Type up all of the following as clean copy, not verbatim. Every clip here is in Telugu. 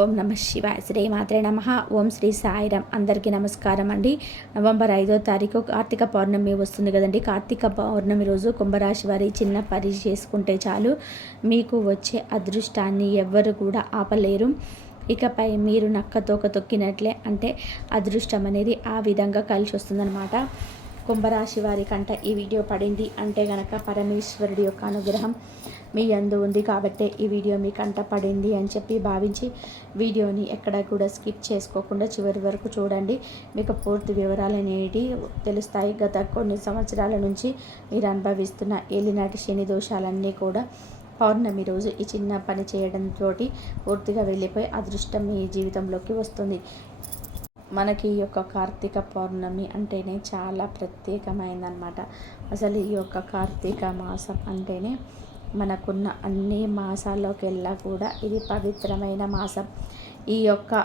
ఓం నమ శివాయ. శ్రీ మాత్రే నమ. ఓం శ్రీ సాయిరామ్. అందరికీ నమస్కారం అండి. నవంబర్ 5వ తారీఖు కార్తీక పౌర్ణమి వస్తుంది కదండి. కార్తీక పౌర్ణమి రోజు కుంభరాశి వారి చిన్న పని చేసుకుంటే చాలు, మీకు వచ్చే అదృష్టాన్ని ఎవ్వరు కూడా ఆపలేరు. ఇకపై మీరు నక్కతోక తొక్కినట్లే, అంటే అదృష్టం అనేది ఆ విధంగా కలిసి వస్తుందన్నమాట. కుంభరాశి వారి కంట ఈ వీడియో పడింది అంటే గనక పరమేశ్వరుడి యొక్క అనుగ్రహం మీ యందు ఉంది కాబట్టే ఈ వీడియో మీ కంట పడింది అని చెప్పి భావించి వీడియోని ఎక్కడ కూడా స్కిప్ చేసుకోకుండా చివరి వరకు చూడండి. మీకు పూర్తి వివరాలు అనేవి తెలుస్తాయి. గత కొన్ని సంవత్సరాల నుంచి మీరు అనుభవిస్తున్న ఏలినాటి శని దోషాలన్నీ కూడా పౌర్ణమి రోజు ఈ చిన్న పని చేయడంతో పూర్తిగా వెళ్ళిపోయి అదృష్టం మీ జీవితంలోకి వస్తుంది. మనకి ఈ యొక్క కార్తీక పౌర్ణమి అంటేనే చాలా ప్రత్యేకమైందనమాట. అసలు ఈ యొక్క కార్తీక మాసం అంటేనే మనకున్న అన్ని మాసాల్లోకెల్లా కూడా ఇది పవిత్రమైన మాసం. ఈ యొక్క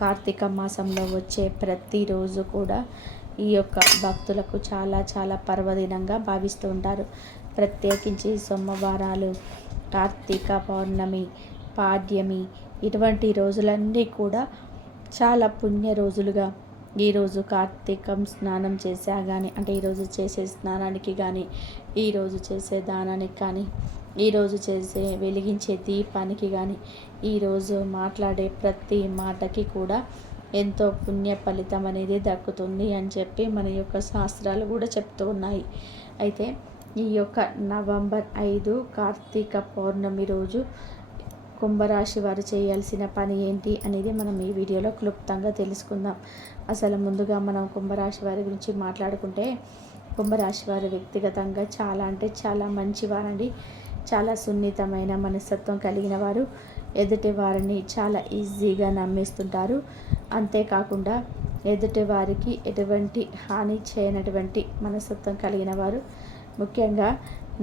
కార్తీక మాసంలో వచ్చే ప్రతిరోజు కూడా ఈ యొక్క భక్తులకు చాలా చాలా పర్వదినంగా భావిస్తూ ఉంటారు. ప్రత్యేకించి సోమవారాలు, కార్తీక పౌర్ణమి, పాడ్యమి ఇటువంటి రోజులన్నీ కూడా చాలా పుణ్య రోజులుగా, ఈరోజు కార్తీకం స్నానం చేసా కానీ, అంటే ఈరోజు చేసే స్నానానికి కానీ, ఈరోజు చేసే దానానికి కానీ, ఈరోజు చేసే వెలిగించే దీపానికి కానీ, ఈరోజు మాట్లాడే ప్రతి మాటకి కూడా ఎంతో పుణ్య ఫలితం అనేది దక్కుతుంది అని చెప్పి మన యొక్క శాస్త్రాలు కూడా చెప్తూ ఉన్నాయి. అయితే ఈ యొక్క నవంబర్ 5 కార్తీక పౌర్ణమి రోజు కుంభరాశి వారు చేయాల్సిన పని ఏంటి అనేది మనం ఈ వీడియోలో క్లుప్తంగా తెలుసుకుందాం. అసలు ముందుగా మనం కుంభరాశి వారి గురించి మాట్లాడుకుంటే, కుంభరాశి వారు వ్యక్తిగతంగా చాలా అంటే చాలా మంచివారండి. చాలా సున్నితమైన మనస్తత్వం కలిగిన వారు. ఎదుటి వారిని చాలా ఈజీగా నమ్మేస్తుంటారు. అంతేకాకుండా ఎదుటి వారికి ఎటువంటి హాని చేయనటువంటి మనస్తత్వం కలిగిన వారు. ముఖ్యంగా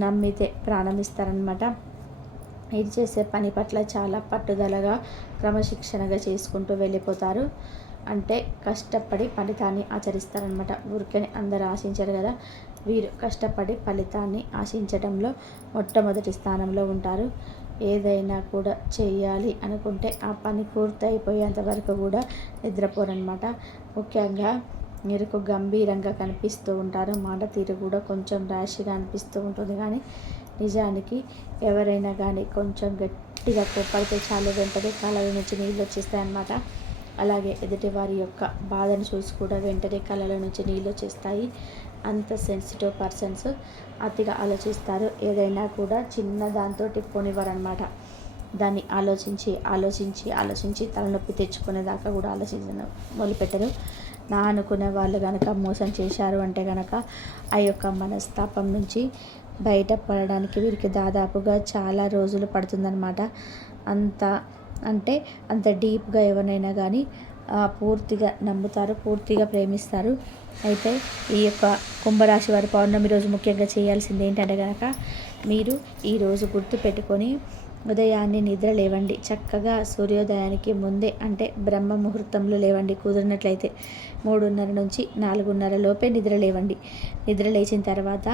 నమ్మితే ప్రాణమిస్తారనమాట. మీరు చేసే పని పట్ల చాలా పట్టుదలగా, క్రమశిక్షణగా చేసుకుంటూ వెళ్ళిపోతారు. అంటే కష్టపడి ఫలితాన్ని ఆచరిస్తారనమాట. ఊరికని అందరూ ఆశించరు కదా, వీరు కష్టపడి ఫలితాన్ని ఆశించడంలో మొట్టమొదటి స్థానంలో ఉంటారు. ఏదైనా కూడా చేయాలి అనుకుంటే ఆ పని పూర్తయిపోయేంత వరకు కూడా నిద్రపోరనమాట. ముఖ్యంగా మీరు గంభీరంగా కనిపిస్తూ ఉంటారు. మాట తీరు కూడా కొంచెం ర్యాష్గా అనిపిస్తూ ఉంటుంది, కానీ నిజానికి ఎవరైనా కానీ కొంచెం గట్టిగా కోప్పడితే చాలు, వెంటనే కళ్ళ నుంచి నీళ్ళు వచ్చేస్తాయి. అలాగే ఎదుటి వారి యొక్క బాధను చూసి కూడా వెంటనే కళ్ళ నుంచి నీళ్ళు వచ్చేస్తాయి. అంత సెన్సిటివ్ పర్సన్స్, అతిగా ఆలోచిస్తారు. ఏదైనా కూడా చిన్న దాంతో పోనివ్వరనమాట. దాన్ని ఆలోచించి తలనొప్పి తెచ్చుకునేదాకా కూడా ఆలోచించడం మొదలుపెట్టరు. నా అనుకునే వాళ్ళు కనుక మోసం చేశారు అంటే కనుక ఆ యొక్క మనస్తాపం నుంచి బయటపడడానికి వీరికి దాదాపుగా చాలా రోజులు పడుతుందన్నమాట. అంత డీప్గా ఎవరినైనా కానీ పూర్తిగా నమ్ముతారు, పూర్తిగా ప్రేమిస్తారు. అయితే ఈ యొక్క కుంభరాశి వారి పౌర్ణమి రోజు ముఖ్యంగా చేయాల్సింది ఏంటంటే కనుక, మీరు ఈరోజు గుర్తు పెట్టుకొని ఉదయాన్నే నిద్ర లేవండి. చక్కగా సూర్యోదయానికి ముందే, అంటే బ్రహ్మ ముహూర్తంలో లేవండి. కుదిరినట్లయితే 3:30 నుంచి 4:30 లోపే నిద్ర లేవండి. నిద్ర లేచిన తర్వాత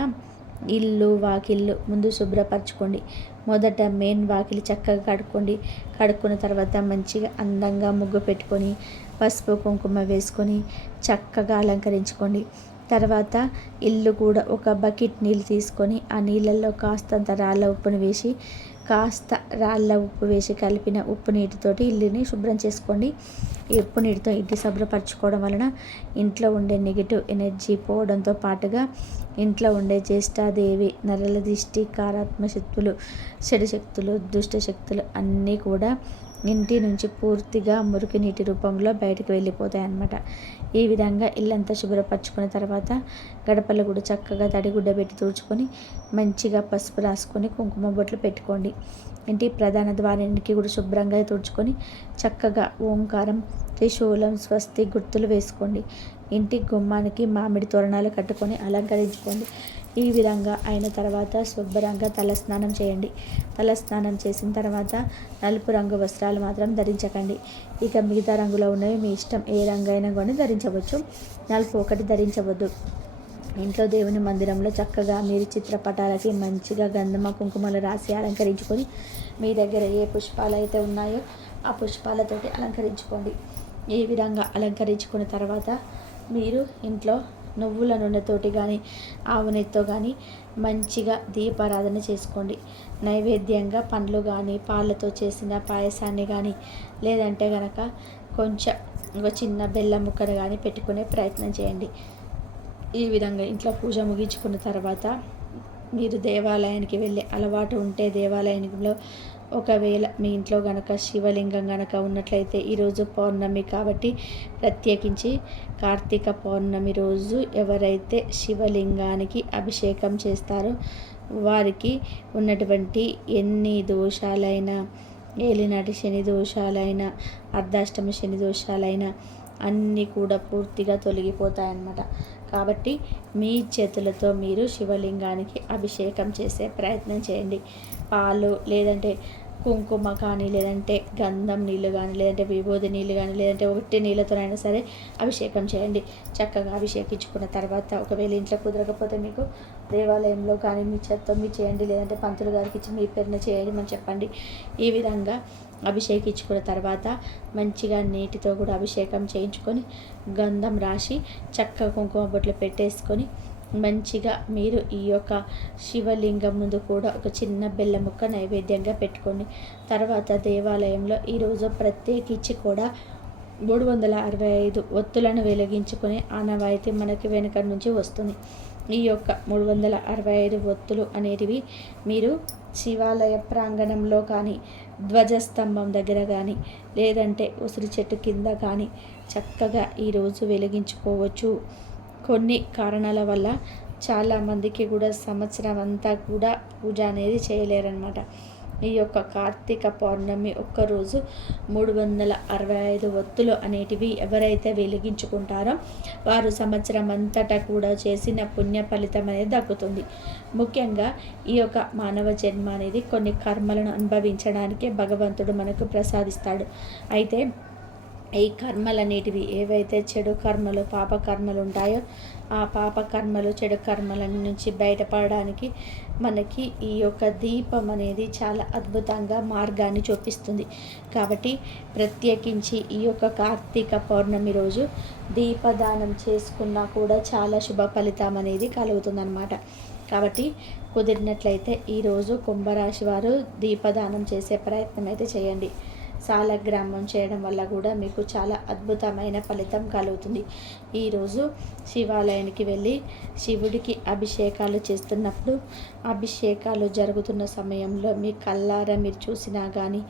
ఇల్లు వాకిళ్ళు ముందు శుభ్రపరచుకోండి. మొదట మెయిన్ వాకిలి చక్కగా కడుక్కున్న తర్వాత మంచిగా అందంగా ముగ్గు పెట్టుకొని, పసుపు కుంకుమ వేసుకొని చక్కగా అలంకరించుకోండి. తర్వాత ఇల్లు కూడా ఒక బకెట్ నీళ్ళు తీసుకొని ఆ నీళ్ళల్లో కాస్తంత రాళ్ళ ఉప్పు వేసి కలిపిన ఉప్పు నీటితోటి ఇల్లుని శుభ్రం చేసుకోండి. ఈ ఉప్పు నీటితో ఇంటి శుభ్రపరచుకోవడం వలన ఇంట్లో ఉండే నెగిటివ్ ఎనర్జీ పోవడంతో పాటుగా ఇంట్లో ఉండే జ్యేష్ఠాదేవి, నరల దిష్టి, కారాత్మ శక్తులు, చెడు శక్తులు, దుష్ట శక్తులు అన్నీ కూడా ఇంటి నుంచి పూర్తిగా మురికి నీటి రూపంలో బయటకు వెళ్ళిపోతాయి అన్నమాట. ఈ విధంగా ఇల్లంతా శుభ్రపరచుకున్న తర్వాత గడపలు కూడా చక్కగా తడిగుడ్డ పెట్టి తుడుచుకొని మంచిగా పసుపు రాసుకొని కుంకుమ బొట్లు పెట్టుకోండి. ఇంటి ప్రధాన ద్వారానికి కూడా శుభ్రంగా తుడుచుకొని చక్కగా ఓంకారం, త్రిశూలం, స్వస్తి గుర్తులు వేసుకోండి. ఇంటి గుమ్మానికి మామిడి తోరణాలు కట్టుకొని అలంకరించుకోండి. ఈ విధంగా అయిన తర్వాత శుభ్రంగా తలస్నానం చేయండి. తలస్నానం చేసిన తర్వాత నలుపు రంగు వస్త్రాలు మాత్రం ధరించకండి. ఇక మిగతా రంగులో ఉన్నవి మీ ఇష్టం, ఏ రంగు అయినా కానీ ధరించవచ్చు. నలుపు ఒకటి ధరించవద్దు. ఇంట్లో దేవుని మందిరంలో చక్కగా మీరు చిత్రపటాలకి మంచిగా గంధమ కుంకుమలు రాసి అలంకరించుకొని, మీ దగ్గర ఏ పుష్పాలు అయితే ఉన్నాయో ఆ పుష్పాలతోటి అలంకరించుకోండి. ఈ విధంగా అలంకరించుకున్న తర్వాత మీరు ఇంట్లో నువ్వుల నూనెతోటి కానీ ఆవు నెయ్యితో కానీ మంచిగా దీపారాధన చేసుకోండి. నైవేద్యంగా పండ్లు కానీ పాలతో చేసిన పాయసాన్ని కానీ లేదంటే కనుక కొంచెం ఒక చిన్న బెల్లం ముక్కను కానీ పెట్టుకునే ప్రయత్నం చేయండి. ఈ విధంగా ఇంట్లో పూజ ముగించుకున్న తర్వాత మీరు దేవాలయానికి వెళ్ళే అలవాటు ఉంటే దేవాలయంలో ఒకవేళ మీ ఇంట్లో గనక శివలింగం గనక ఉన్నట్లయితే ఈరోజు పౌర్ణమి కాబట్టి ప్రత్యేకించి కార్తీక పౌర్ణమి రోజు ఎవరైతే శివలింగానికి అభిషేకం చేస్తారో వారికి ఉన్నటువంటి ఎన్ని దోషాలైనా, ఏలినాటి శని దోషాలైనా, అర్ధాష్టమి శని దోషాలైనా అన్నీ కూడా పూర్తిగా తొలగిపోతాయన్నమాట. కాబట్టి మీ చేతులతో మీరు శివలింగానికి అభిషేకం చేసే ప్రయత్నం చేయండి. పాలు లేదంటే కుంకుమ కానీ లేదంటే గంధం నీళ్ళు కానీ లేదంటే విభూది నీళ్ళు కానీ లేదంటే ఒట్టి నీళ్ళతోనైనా సరే అభిషేకం చేయండి. చక్కగా అభిషేకించుకున్న తర్వాత ఒకవేళ ఇంట్లో కుదరకపోతే మీకు దేవాలయంలో కానీ మీ చేత్తో మీరు చేయండి, లేదంటే పంతులు గారికి ఇచ్చి మీ పేరున చేయమని చెప్పండి. ఈ విధంగా అభిషేకించుకున్న తర్వాత మంచిగా నీటితో కూడా అభిషేకం చేయించుకొని గంధం రాసి చక్కగా కుంకుమ బొట్లు పెట్టేసుకొని మంచిగా మీరు ఈ యొక్క శివలింగం ముందు కూడా ఒక చిన్న బెల్లం ముక్క నైవేద్యంగా పెట్టుకోండి. తర్వాత దేవాలయంలో ఈరోజు ప్రత్యేకించి కూడా 365 ఒత్తులను వెలిగించుకునే ఆనవాయితీ మనకి వెనుక నుంచి వస్తుంది. ఈ యొక్క 365 ఒత్తులు అనేటివి మీరు శివాలయ ప్రాంగణంలో కానీ ధ్వజస్తంభం దగ్గర కానీ లేదంటే ఉసిరి చెట్టు కింద కానీ చక్కగా ఈరోజు వెలిగించుకోవచ్చు. కొన్ని కారణాల వల్ల చాలామందికి కూడా సంవత్సరం అంతా కూడా పూజ అనేది చేయలేరన్నమాట. ఈ యొక్క కార్తీక పౌర్ణమి ఒక్కరోజు 365 ఒత్తులు అనేటివి ఎవరైతే వెలిగించుకుంటారో వారు సంవత్సరం అంతటా కూడా చేసిన పుణ్య ఫలితం అనేది దక్కుతుంది. ముఖ్యంగా ఈ యొక్క మానవ జన్మ అనేది కొన్ని కర్మలను అనుభవించడానికే భగవంతుడు మనకు ప్రసాదిస్తాడు. అయితే ఈ కర్మలు అనేటివి ఏవైతే చెడు కర్మలు పాపకర్మలు ఉంటాయో ఆ పాపకర్మలు చెడు కర్మల నుంచి బయటపడడానికి మనకి ఈ యొక్క దీపం అనేది చాలా అద్భుతంగా మార్గాన్ని చూపిస్తుంది. కాబట్టి ప్రత్యేకించి ఈ యొక్క కార్తీక పౌర్ణమి రోజు దీపదానం చేసుకున్నా కూడా చాలా శుభ ఫలితం అనేది కలుగుతుందన్నమాట. కాబట్టి కుదిరినట్లయితే ఈరోజు కుంభరాశి వారు దీపదానం చేసే ప్రయత్నం అయితే చేయండి. సాలగ్రామం చేయడం వల్ల కూడా మీకు చాలా అద్భుతమైన ఫలితం కలుగుతుంది. ఈరోజు శివాలయానికి వెళ్ళి శివుడికి అభిషేకాలు చేస్తున్నప్పుడు అభిషేకాలు జరుగుతున్న సమయంలో మీ కళ్ళారా మీరు చూసినా కానీ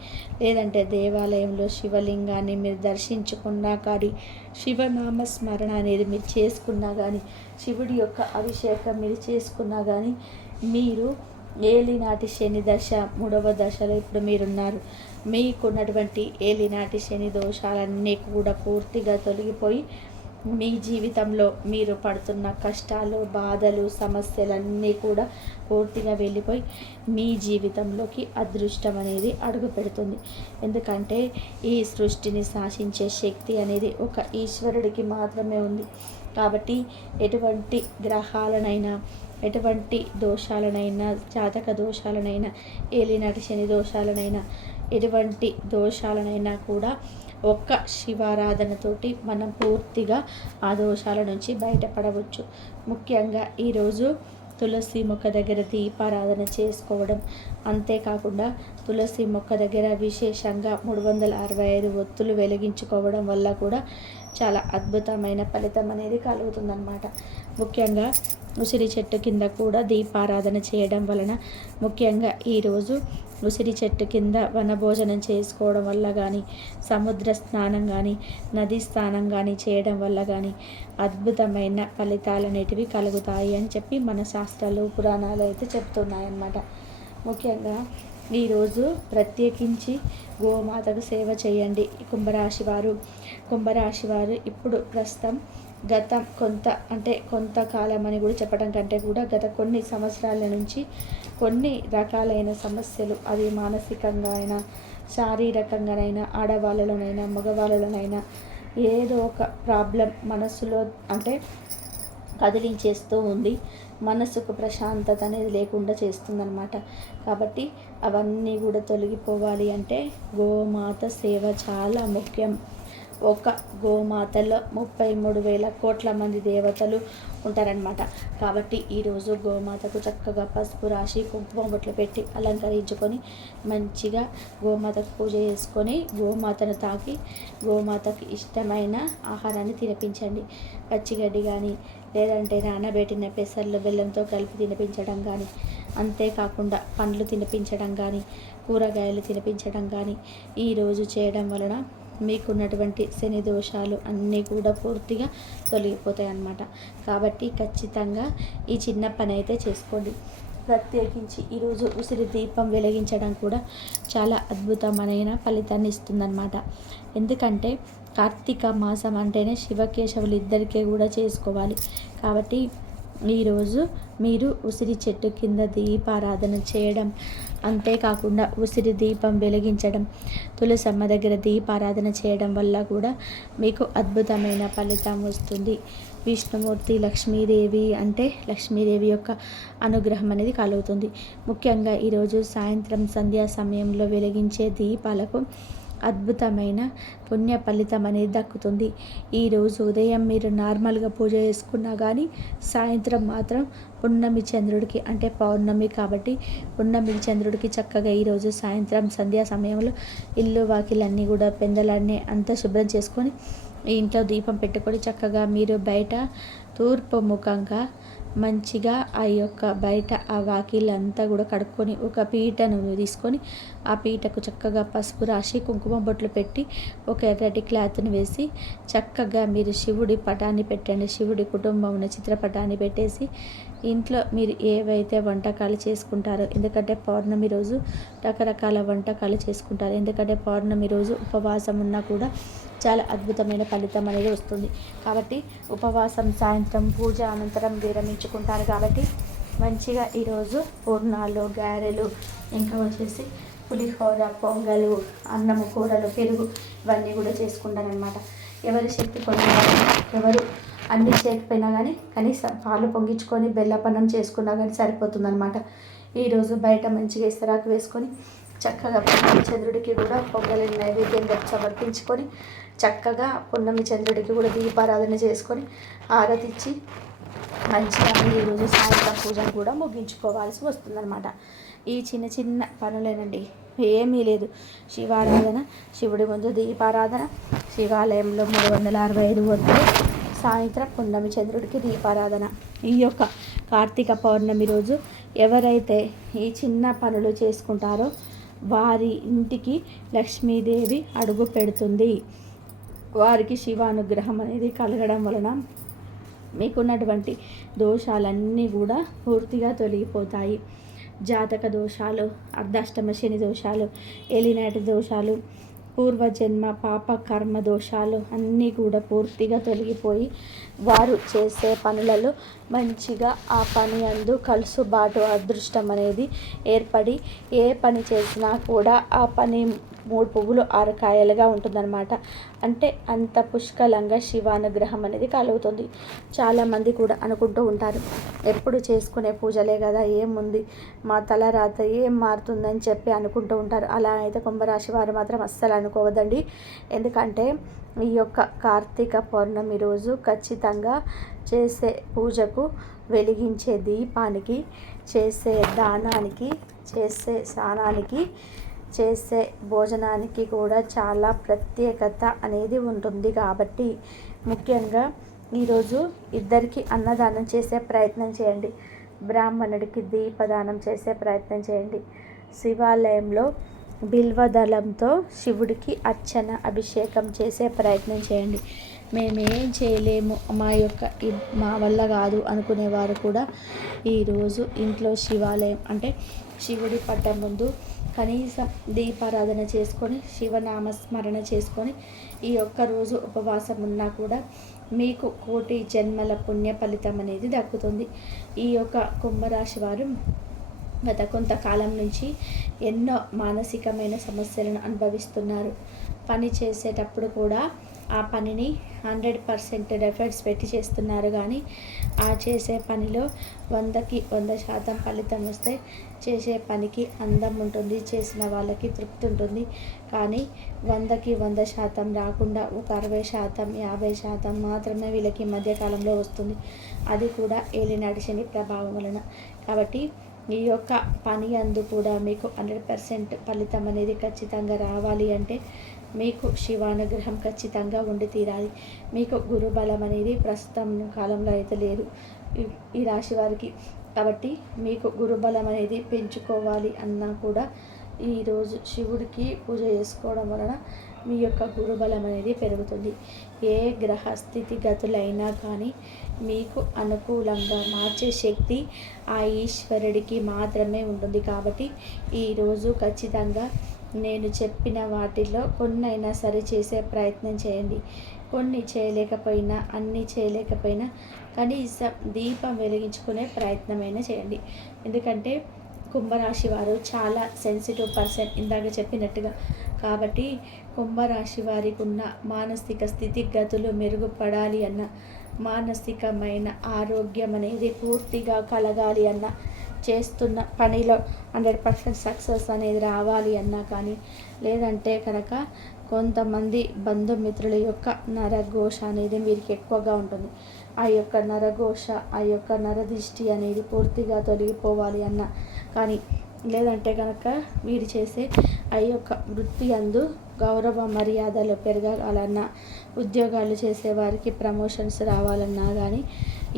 లేదంటే దేవాలయంలో శివలింగాన్ని మీరు దర్శించుకున్నా కానీ శివనామ స్మరణ అనేది మీరు చేసుకున్నా కానీ శివుడి యొక్క అభిషేకం మీరు చేసుకున్నా కానీ మీరు ఏలినాటి శని దశ 3వ దశలో ఇప్పుడు మీరున్నారు. మీకున్నటువంటి ఏలినాటి శని దోషాలన్నీ కూడా పూర్తిగా తొలగిపోయి మీ జీవితంలో మీరు పడుతున్న కష్టాలు, బాధలు, సమస్యలన్నీ కూడా పూర్తిగా వెళ్ళిపోయి మీ జీవితంలోకి అదృష్టం అనేది అడుగు పెడుతుంది. ఎందుకంటే ఈ సృష్టిని శాసించే శక్తి అనేది ఒక ఈశ్వరుడికి మాత్రమే ఉంది. కాబట్టి ఎటువంటి గ్రహాలనైనా ఎటువంటి దోషాలనైనా జాతక దోషాలనైనా ఏలినాటి శని దోషాలనైనా ఎటువంటి దోషాలనైనా కూడా ఒక్క శివారాధనతోటి మనం పూర్తిగా ఆ దోషాల నుంచి బయటపడవచ్చు. ముఖ్యంగా ఈరోజు తులసి మొక్క దగ్గర దీపారాధన చేసుకోవడం, అంతేకాకుండా తులసి మొక్క దగ్గర విశేషంగా 365 ఒత్తులు వెలిగించుకోవడం వల్ల కూడా చాలా అద్భుతమైన ఫలితం అనేది కలుగుతుందన్నమాట. ముఖ్యంగా ఉసిరి చెట్టు కింద కూడా దీపారాధన చేయడం వలన, ముఖ్యంగా ఈరోజు ఉసిరి చెట్టు కింద వనభోజనం చేసుకోవడం వల్ల కానీ సముద్ర స్నానం కానీ నదీ స్నానం కానీ చేయడం వల్ల కానీ అద్భుతమైన ఫలితాలు అనేటివి కలుగుతాయి అని చెప్పి మన శాస్త్రాలు పురాణాలు అయితే చెప్తున్నాయన్నమాట. ముఖ్యంగా ఈరోజు ప్రత్యేకించి గోమాతకు సేవ చేయండి. కుంభరాశి వారు ఇప్పుడు ప్రస్తుతం గతం కొంతకాలం అని కూడా చెప్పడం కంటే కూడా గత కొన్ని సంవత్సరాల నుంచి కొన్ని రకాలైన సమస్యలు, అది మానసికంగా అయినా శారీరకంగానైనా ఆడవాళ్ళలోనైనా మగవాళ్ళలోనైనా ఏదో ఒక ప్రాబ్లం మనసులో కదిలించేస్తూ ఉంది. మనసుకు ప్రశాంతత అనేది లేకుండా చేస్తుందన్నమాట. కాబట్టి అవన్నీ కూడా తొలగిపోవాలి అంటే గోమాత సేవ చాలా ముఖ్యం. ఒక గోమాతలో 33,000 కోట్ల మంది దేవతలు ఉంటారనమాట. కాబట్టి ఈరోజు గోమాతకు చక్కగా పసుపు రాసి కుంకుమ బొట్లు పెట్టి అలంకరించుకొని మంచిగా గోమాతకు పూజ చేసుకొని గోమాతను తాకి గోమాతకి ఇష్టమైన ఆహారాన్ని తినిపించండి. పచ్చిగడ్డి కానీ లేదంటే నానబెట్టిన పెసర్లు బెల్లంతో కలిపి తినిపించడం కానీ, అంతేకాకుండా పండ్లు తినిపించడం కానీ, కూరగాయలు తినిపించడం కానీ ఈరోజు చేయడం వలన మీకున్నటువంటి శని దోషాలు అన్నీ కూడా పూర్తిగా తొలగిపోతాయి అన్నమాట. కాబట్టి ఖచ్చితంగా ఈ చిన్న పని అయితే చేసుకోండి. ప్రత్యేకించి ఈరోజు ఉసిరి దీపం వెలిగించడం కూడా చాలా అద్భుతమైన ఫలితాన్ని ఇస్తుందన్నమాట. ఎందుకంటే కార్తీక మాసం అంటేనే శివకేశవులు ఇద్దరికీ కూడా చేసుకోవాలి. కాబట్టి ఈరోజు మీరు ఉసిరి చెట్టు కింద దీపారాధన చేయడం, అంతేకాకుండా ఉసిరి దీపం వెలిగించడం, తులసమ్మ దగ్గర దీపారాధన చేయడం వల్ల కూడా మీకు అద్భుతమైన ఫలితం వస్తుంది. విష్ణుమూర్తి లక్ష్మీదేవి అంటే లక్ష్మీదేవి యొక్క అనుగ్రహం అనేది కలుగుతుంది. ముఖ్యంగా ఈరోజు సాయంత్రం సంధ్యా సమయంలో వెలిగించే దీపాలకు అద్భుతమైన పుణ్య ఫలితం అనేది దక్కుతుంది. ఈరోజు ఉదయం మీరు నార్మల్గా పూజ చేసుకున్నా కానీ సాయంత్రం మాత్రం పున్నమి చంద్రుడికి అంటే పౌర్ణమి కాబట్టి పున్నమి చంద్రుడికి చక్కగా ఈరోజు సాయంత్రం సంధ్యా సమయంలో ఇల్లు వాకిలన్నీ కూడా పెందలన్నీ అంతా శుభ్రం చేసుకొని ఇంట్లో దీపం పెట్టుకొని చక్కగా మీరు బయట తూర్పు ముఖంగా మంచిగా ఆ యొక్క బయట ఆ వాకిలంతా కూడా కడుక్కొని ఒక పీటను తీసుకొని ఆ పీటకు చక్కగా పసుపు రాసి కుంకుమ బొట్లు పెట్టి ఒక ఎర్రటి క్లాత్ని వేసి చక్కగా మీరు శివుడి పటాన్ని పెట్టండి. శివుడి కుటుంబం ఉన్న చిత్రపటాన్ని పెట్టేసి ఇంట్లో మీరు ఏవైతే వంటకాలు చేసుకుంటారో, ఎందుకంటే పౌర్ణమి రోజు రకరకాల వంటకాలు చేసుకుంటారు. ఎందుకంటే పౌర్ణమి రోజు ఉపవాసం ఉన్నా కూడా చాలా అద్భుతమైన ఫలితం అనేది వస్తుంది. కాబట్టి ఉపవాసం సాయంత్రం పూజ అనంతరం విరమించుకుంటారు. కాబట్టి మంచిగా ఈరోజు పూర్ణాలు, గారెలు, ఇంకా వచ్చేసి పులిహోర, పొంగలు, అన్నము, కూరలు, పెరుగు ఇవన్నీ కూడా చేసుకుంటారనమాట. ఎవరి శక్తి కొద్ది ఎవరు అన్నీ చేయకపోయినా కానీ కనీసం పాలు పొంగించుకొని బెల్లపన్నం చేసుకున్నా కానీ సరిపోతుందన్నమాట. ఈరోజు బయట మంచిగా ఇస్తరాకు వేసుకొని చక్కగా పున్నమి చంద్రుడికి కూడా పొంగలి నైవేద్యంగా సమర్పించుకొని చక్కగా పున్నమి చంద్రుడికి కూడా దీపారాధన చేసుకొని ఆరతిచ్చి మంచిగా ఈరోజు సాయంత్రం పూజను కూడా ముగించుకోవాల్సి వస్తుందన్నమాట. ఈ చిన్న చిన్న పనులేనండి, ఏమీ లేదు. శివారాధన, శివుడి ముందు దీపారాధన, శివాలయంలో 365 వద్దు, సాయంత్రం పున్నమి చంద్రుడికి దీపారాధన. ఈ యొక్క కార్తీక పౌర్ణమి రోజు ఎవరైతే ఈ చిన్న పనులు చేసుకుంటారో వారి ఇంటికి లక్ష్మీదేవి అడుగు పెడుతుంది. వారికి శివానుగ్రహం అనేది కలగడం వలన మీకున్నటువంటి దోషాలన్నీ కూడా పూర్తిగా తొలగిపోతాయి. జాతక దోషాలు, అర్ధాష్టమ శని దోషాలు, ఏలినాటి దోషాలు, పూర్వజన్మ పాప కర్మ దోషాలు అన్నీ కూడా పూర్తిగా తొలగిపోయి వారు చేసే పనులలో మంచిగా ఆ పని అందు కలుసుబాటు అదృష్టం అనేది ఏర్పడి ఏ పని చేసినా కూడా ఆ పని 3 పువ్వులు 6 కాయలుగా ఉంటుందన్నమాట. అంటే అంత పుష్కలంగా శివానుగ్రహం అనేది కలుగుతుంది. చాలామంది కూడా అనుకుంటూ ఉంటారు, ఎప్పుడు చేసుకునే పూజలే కదా, ఏముంది మా తలరాత ఏం మారుతుందని చెప్పి అనుకుంటూ ఉంటారు. అలా అయితే కుంభరాశి వారు మాత్రం అస్సలు అనుకోవద్దండి. ఎందుకంటే ఈ యొక్క కార్తీక పౌర్ణమి రోజు ఖచ్చితంగా చేసే పూజకు, వెలిగించే దీపానికి, చేసే దానానికి, చేసే స్నానానికి, చేసే భోజనానికి కూడా చాలా ప్రత్యేకత అనేది ఉంటుంది. కాబట్టి ముఖ్యంగా ఈరోజు ఇద్దరికి అన్నదానం చేసే ప్రయత్నం చేయండి. బ్రాహ్మణుడికి దీపదానం చేసే ప్రయత్నం చేయండి. శివాలయంలో బిల్వదళంతో శివుడికి అర్చన, అభిషేకం చేసే ప్రయత్నం చేయండి. మేమేం చేయలేము, మా వల్ల కాదు అనుకునేవారు కూడా ఈరోజు ఇంట్లో శివాలయం అంటే శివుడి పట్టం ముందు కనీసం దీపారాధన చేసుకొని శివనామస్మరణ చేసుకొని ఈ ఒక్క రోజు ఉపవాసం ఉన్నా కూడా మీకు 1,000,000 జన్మల పుణ్య ఫలితం అనేది దక్కుతుంది. ఈ యొక్క కుంభరాశి వారు గత కొంతకాలం నుంచి ఎన్నో మానసికమైన సమస్యలను అనుభవిస్తున్నారు. పని చేసేటప్పుడు కూడా ఆ పనిని 100% ఎఫర్ట్స్ పెట్టి చేస్తున్నారు, కానీ ఆ చేసే పనిలో 100కి 100% ఫలితం వస్తే చేసే పనికి అందం ఉంటుంది, చేసిన వాళ్ళకి తృప్తి ఉంటుంది. కానీ 100కి 100% రాకుండా ఒక 60%, 50% మాత్రమే వీళ్ళకి మధ్యకాలంలో వస్తుంది. అది కూడా ఏలినాటి శని ప్రభావం వలన. కాబట్టి ఈ యొక్క పని అందు కూడా మీకు 100% ఫలితం అనేది ఖచ్చితంగా రావాలి అంటే మీకు శివానుగ్రహం ఖచ్చితంగా ఉండి తీరాలి. మీకు గురుబలం అనేది ప్రస్తుతం కాలంలో అయితే లేదు ఈ రాశి వారికి. కాబట్టి మీకు గురుబలం అనేది పెంచుకోవాలి అన్నా కూడా ఈరోజు శివుడికి పూజ చేసుకోవడం వలన మీ యొక్క గురుబలం అనేది పెరుగుతుంది. ఏ గ్రహ స్థితిగతులైనా కానీ మీకు అనుకూలంగా మార్చే శక్తి ఆ ఈశ్వరుడికి మాత్రమే ఉంటుంది. కాబట్టి ఈరోజు ఖచ్చితంగా నేను చెప్పిన వాటిలో కొన్నైనా సరే చేసే ప్రయత్నం చేయండి. కొన్ని చేయలేకపోయినా, అన్నీ చేయలేకపోయినా కనీసం దీపం వెలిగించుకునే ప్రయత్నమైనా చేయండి. ఎందుకంటే కుంభరాశి వారు చాలా సెన్సిటివ్ పర్సన్, ఇందాక చెప్పినట్టుగా. కాబట్టి కుంభరాశి వారికి ఉన్న మానసిక స్థితిగతులు మెరుగుపడాలి అన్న, మానసికమైన ఆరోగ్యం అనేది పూర్తిగా కలగాలి అన్న, చేస్తున్న పనిలో 100% సక్సెస్ అనేది రావాలి అన్నా కానీ, లేదంటే కనుక కొంతమంది బంధుమిత్రుల యొక్క నరఘోష అనేది వీరికి ఎక్కువగా ఉంటుంది. ఆ యొక్క నరఘోష, ఆ యొక్క నరదిష్టి అనేది పూర్తిగా తొలగిపోవాలి అన్నా కానీ, లేదంటే కనుక వీరు చేసే ఆ యొక్క వృత్తి అందు గౌరవ మర్యాదలు పెరగాలన్నా, ఉద్యోగాలు చేసేవారికి ప్రమోషన్స్ రావాలన్నా కానీ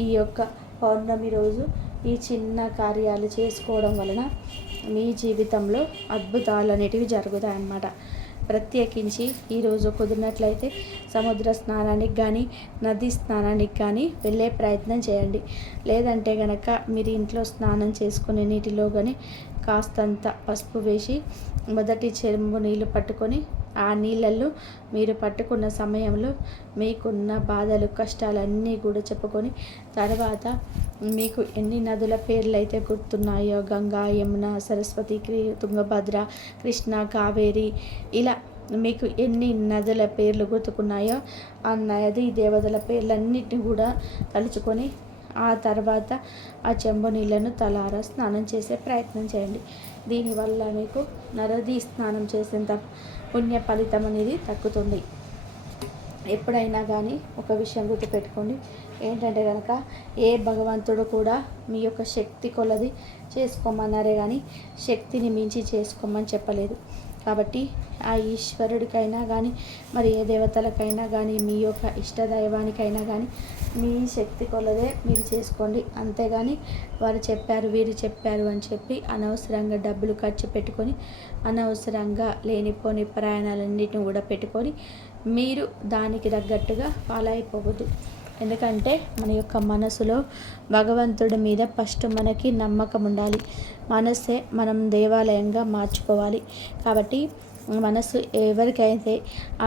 ఈ యొక్క పౌర్ణమి రోజు ఈ చిన్న కార్యాలు చేసుకోవడం వలన మీ జీవితంలో అద్భుతాలు అనేటివి జరుగుతాయన్నమాట. ప్రత్యేకించి ఈరోజు కుదిరినట్లయితే సముద్ర స్నానానికి కానీ, నది స్నానానికి కానీ వెళ్ళే ప్రయత్నం చేయండి. లేదంటే కనుక మీరు ఇంట్లో స్నానం చేసుకునే నీటిలో కానీ కాస్తంత పసుపు వేసి మొదటి చెంబు నీళ్ళు పట్టుకొని ఆ నీళ్ళల్లో మీరు పట్టుకున్న సమయంలో మీకున్న బాధలు, కష్టాలన్నీ కూడా చెప్పుకొని, తర్వాత మీకు ఎన్ని నదుల పేర్లు అయితే గుర్తున్నాయో, గంగా, యమున, సరస్వతి, తుంగభద్ర, కృష్ణ, కావేరి, ఇలా మీకు ఎన్ని నదుల పేర్లు గుర్తుకున్నాయో ఆ నది దేవతల పేర్లన్నిటిని కూడా తలుచుకొని ఆ తర్వాత ఆ చెంబు నీళ్ళను తలారా స్నానం చేసే ప్రయత్నం చేయండి. దీనివల్ల మీకు నది స్నానం చేసేంత పుణ్య ఫలితం అనేది తగ్గుతుంది. ఎప్పుడైనా కానీ ఒక విషయం గుర్తుపెట్టుకోండి, ఏంటంటే కనుక ఏ భగవంతుడు కూడా మీ యొక్క శక్తి కొలది చేసుకోమన్నారే కానీ శక్తిని మించి చేసుకోమని చెప్పలేదు. కాబట్టి ఆ ఈశ్వరుడికైనా కానీ, మరి ఏ దేవతలకైనా కానీ, మీ యొక్క ఇష్టదైవానికైనా కానీ మీ శక్తి కొలదే మీరు చేసుకోండి. అంతేగాని వారు చెప్పారు, వీరు చెప్పారు అని చెప్పి అనవసరంగా డబ్బులు ఖర్చు పెట్టుకొని, అనవసరంగా లేనిపోని ప్రయాణాలన్నిటిని కూడా పెట్టుకొని మీరు దానికి తగ్గట్టుగా ఫాలో అయిపోవద్దు. ఎందుకంటే మన యొక్క మనసులో భగవంతుడి మీద ఫస్ట్ మనకి నమ్మకం ఉండాలి. మనసే మనం దేవాలయంగా మార్చుకోవాలి. కాబట్టి మనసు ఎవరికైతే,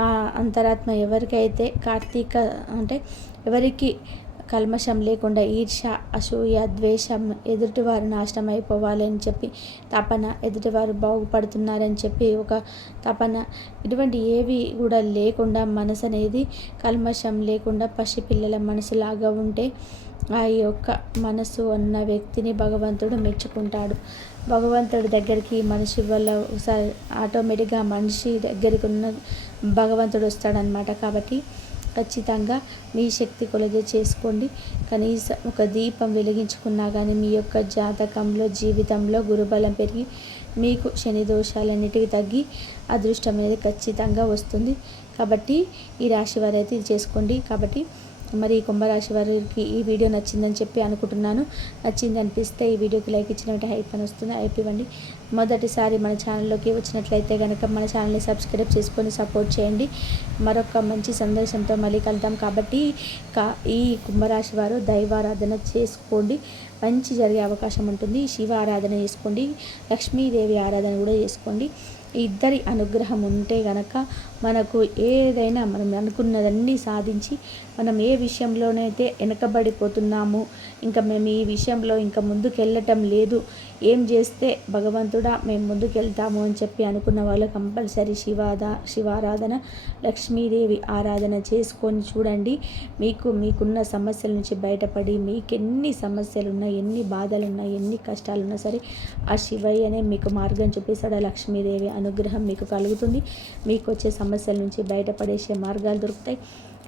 ఆ అంతరాత్మ ఎవరికైతే కార్తీక అంటే ఎవరికి కల్మషం లేకుండా ఈర్ష, అసూయ, ద్వేషం, ఎదుటివారు నాశనం అయిపోవాలి అని చెప్పి తపన, ఎదుటివారు బాగుపడుతున్నారని చెప్పి ఒక తపన, ఇటువంటి ఏవి కూడా లేకుండా మనసు అనేది కల్మషం లేకుండా పసిపిల్లల మనసులాగా ఉంటే ఆ యొక్క మనసు అన్న వ్యక్తిని భగవంతుడు మెచ్చుకుంటాడు. భగవంతుడి దగ్గరికి మనిషి వల్ల ఒకసారి ఆటోమేటిక్గా మనిషి దగ్గరికి ఉన్న భగవంతుడు వస్తాడనమాట. కాబట్టి ఖచ్చితంగా మీ శక్తి కొలది చేసుకోండి. కనీసం ఒక దీపం వెలిగించుకున్నా కానీ మీ యొక్క జాతకంలో, జీవితంలో గురుబలం పెరిగి మీకు శని దోషాలన్నిటివి తగ్గి అదృష్టం అనేది ఖచ్చితంగా వస్తుంది. కాబట్టి ఈ రాశి వారైతే ఇది చేసుకోండి. కాబట్టి మరి కుంభరాశి వారికి ఈ వీడియో నచ్చిందని చెప్పి అనుకుంటున్నాను. నచ్చింది అనిపిస్తే ఈ వీడియోకి లైక్ ఇచ్చినట్టు హైప్ అని వస్తుంది, హైప్ ఇవ్వండి. మొదటిసారి మన ఛానల్లోకి వచ్చినట్లయితే కనుక మన ఛానల్ని సబ్స్క్రైబ్ చేసుకొని సపోర్ట్ చేయండి. మరొక మంచి సందేశంతో మళ్ళీ కలుద్దాం. కాబట్టి ఈ కుంభరాశి వారు దైవారాధన చేసుకోండి, మంచి జరిగే అవకాశం ఉంటుంది. శివ ఆరాధన చేసుకోండి, లక్ష్మీదేవి ఆరాధన కూడా చేసుకోండి. ఈ ఇద్దరి అనుగ్రహం ఉంటే గనక మనకు ఏదైనా మనం అనుకున్నదన్నీ సాధించి మనం ఏ విషయంలోనైతే వెనకబడిపోతున్నామో ఇంకా మేము ఈ విషయంలో ఇంకా ముందుకెళ్ళటం లేదు, ఏం చేస్తే భగవంతుడా మేము ముందుకెళ్తాము అని చెప్పి అనుకున్న వాళ్ళు కంపల్సరీ శివారాధన, లక్ష్మీదేవి ఆరాధన చేసుకొని చూడండి. మీకున్న సమస్యల నుంచి బయటపడి మీకు ఎన్ని సమస్యలున్నా, ఎన్ని బాధలున్నా, ఎన్ని కష్టాలున్నా సరే ఆ శివయ్యనే మీకు మార్గం చూపిస్తాడు. ఆ లక్ష్మీదేవి అనుగ్రహం మీకు కలుగుతుంది. మీకు వచ్చే సమస్యల నుంచి బయటపడేసే మార్గాలు దొరుకుతాయి.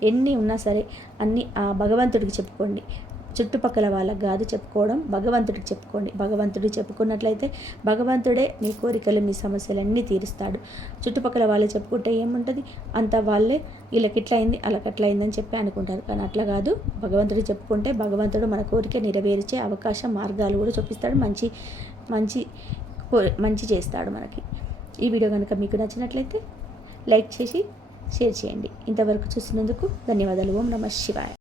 ఎన్ని ఉన్నా సరే అన్నీ ఆ భగవంతుడికి చెప్పుకోండి. చుట్టుపక్కల వాళ్ళకి కాదు చెప్పుకోవడం, భగవంతుడికి చెప్పుకోండి. భగవంతుడికి చెప్పుకున్నట్లయితే భగవంతుడే మీ కోరికలు, మీ సమస్యలన్నీ తీరుస్తాడు. చుట్టుపక్కల వాళ్ళు చెప్పుకుంటే ఏముంటుంది, అంత వాళ్ళే వీళ్ళకి ఇట్లా అయింది వాళ్ళకి అట్లా అయిందని చెప్పి అనుకుంటారు. కానీ అట్లా కాదు, భగవంతుడికి చెప్పుకుంటే భగవంతుడు మన కోరిక నెరవేర్చే అవకాశం, మార్గాలు కూడా చూపిస్తాడు. మంచి చేస్తాడు మనకి. ఈ వీడియో కనుక మీకు నచ్చినట్లయితే లైక్ చేసి షేర్ చేయండి. ఇంతవరకు చూసినందుకు ధన్యవాదాలు. ఓం నమః శివాయ.